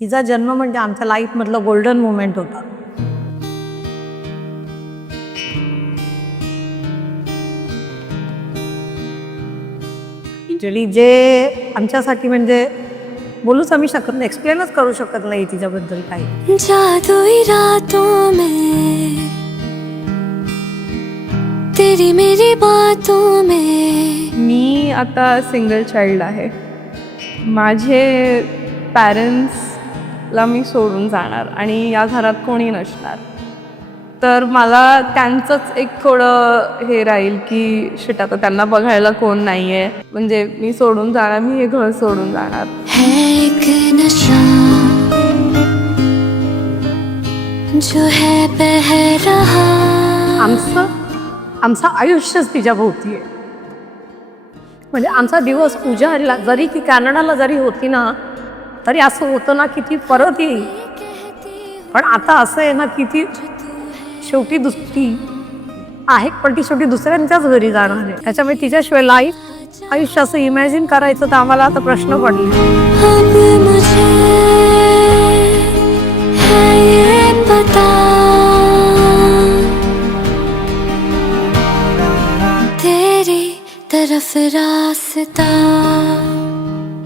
तिचा जन्म म्हणजे आमच्या लाईफमधलं गोल्डन मोमेंट होता. ॲक्च्युली जे आमच्यासाठी म्हणजे बोलूच आम्ही शकत नाही, एक्सप्लेनच करू शकत नाही तिच्याबद्दल काही. जादुई रातों में तेरी मेरी बातों में. मी आता सिंगल चाइल्ड आहे. माझे पॅरेंट्सला मी सोडून जाणार आणि या घरात कोणी नसणार, तर मला त्यांचंच एक थोडं हे राहील की शिट आता त्यांना बघायला कोण नाही आहे, म्हणजे मी सोडून जाणार, मी हे घर सोडून जाणार. है एक नशा जो है बह रहा. आमचं आयुष्यच तिच्या भोवती आहे. म्हणजे आमचा दिवस पूजा हरिला जरी ती कॅनडाला जरी होती ना, तरी असं होतं ना की ती परत येईल. पण आता असं आहे ना की ती शेवटी दुसरी आहे, पण ती शेवटी दुसऱ्यांच्याच घरी जाणार आहे. त्याच्यामुळे तिच्याशिवाय लाईफ आयुष्य असं इमॅजिन करायचं तर आम्हाला आता प्रश्न पडला. अब मुझे है ये पता तेरी तरफ रास्ता.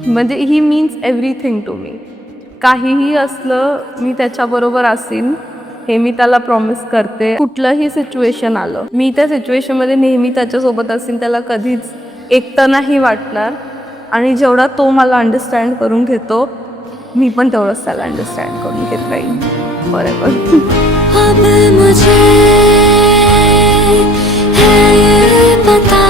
म्हणजे ही मीन्स एव्हरीथिंग टू मी. काहीही असलं मी त्याच्याबरोबर असेन हे मी त्याला प्रॉमिस करते. कुठलंही सिच्युएशन आलं मी त्या सिच्युएशनमध्ये नेहमी त्याच्यासोबत असेन. त्याला कधीच एकटं नाही वाटणार आणि जेवढा तो मला अंडरस्टँड करून घेतो मी पण तेवढंच त्याला अंडरस्टँड करून घेत राहीन फॉरएव्हर. अब मुझे है ये पता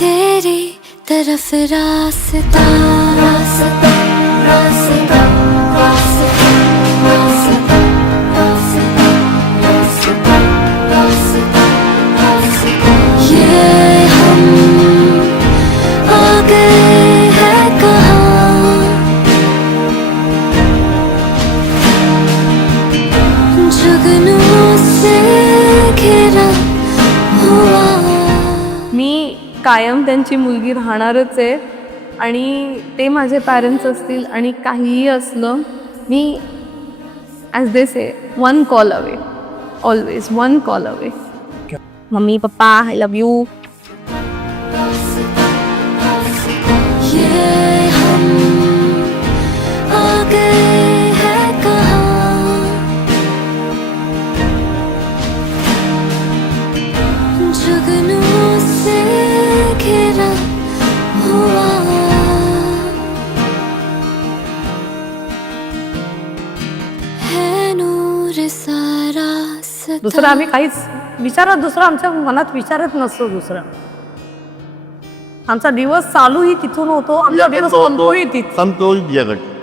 तेरी तरफ रास्ता. रास्ता रास्ता रास्ता रास्ता रास्ता रास्ता रास्ता रास्ता. ये हम आ गए हैं कहाँ. जुगनू से घिरा हुआ. मी कायम त्यांची मुलगी राहणारच आहे आणि ते माझे पॅरेंट्स असतील आणि काहीही असलं मी as they say one call away, always one call away. Mummy papa I love you. ये हम आ गए हैं कहाँ. जुगनू से घिरा हुआ. है नूर सारा दुसरं आम्ही काहीच विचारत, दुसरं आमच्या मनात विचारत नसतो. दुसरं आमचा दिवस चालूही तिथून होतो, आमचा दिवस संपतोही तिथून. संतोष जगत.